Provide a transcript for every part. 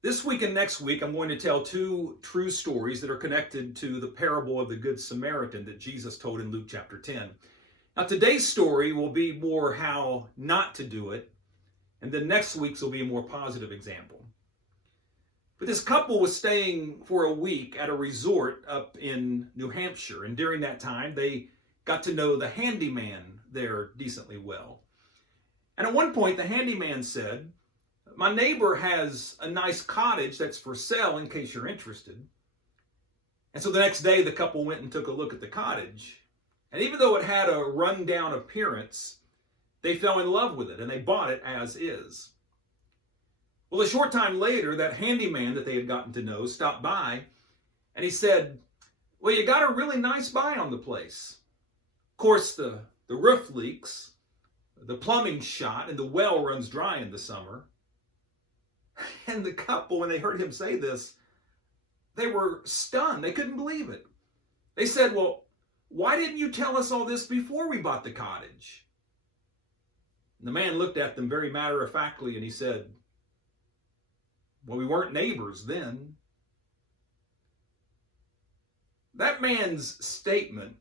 This week and next week, I'm going to tell two true stories that are connected to the parable of the Good Samaritan that Jesus told in Luke chapter 10. Now, today's story will be more how not to do it, and then next week's will be a more positive example. But this couple was staying for a week at a resort up in New Hampshire, and during that time, they got to know the handyman there decently well. And at one point, the handyman said, "My neighbor has a nice cottage that's for sale in case you're interested." And so the next day, the couple went and took a look at the cottage. And even though it had a rundown appearance, they fell in love with it and they bought it as is. Well, a short time later, that handyman that they had gotten to know stopped by and he said, "Well, you got a really nice buy on the place. Of course, the roof leaks, the plumbing's shot, and the well runs dry in the summer." And the couple, when they heard him say this, they were stunned. They couldn't believe it. They said, "Well, why didn't you tell us all this before we bought the cottage?" And the man looked at them very matter-of-factly and he said, "Well, we weren't neighbors then." That man's statement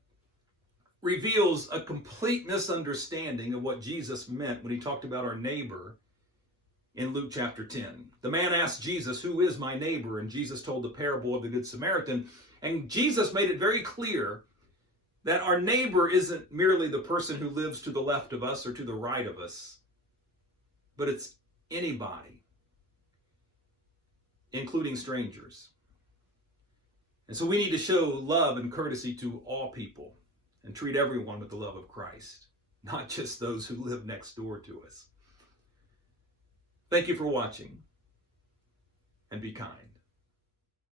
reveals a complete misunderstanding of what Jesus meant when he talked about our neighbor in Luke chapter 10. The man asked Jesus, "Who is my neighbor?" And Jesus told the parable of the Good Samaritan. And Jesus made it very clear that our neighbor isn't merely the person who lives to the left of us or to the right of us, but it's anybody, including strangers. And so we need to show love and courtesy to all people and treat everyone with the love of Christ, not just those who live next door to us. Thank you for watching, and be kind.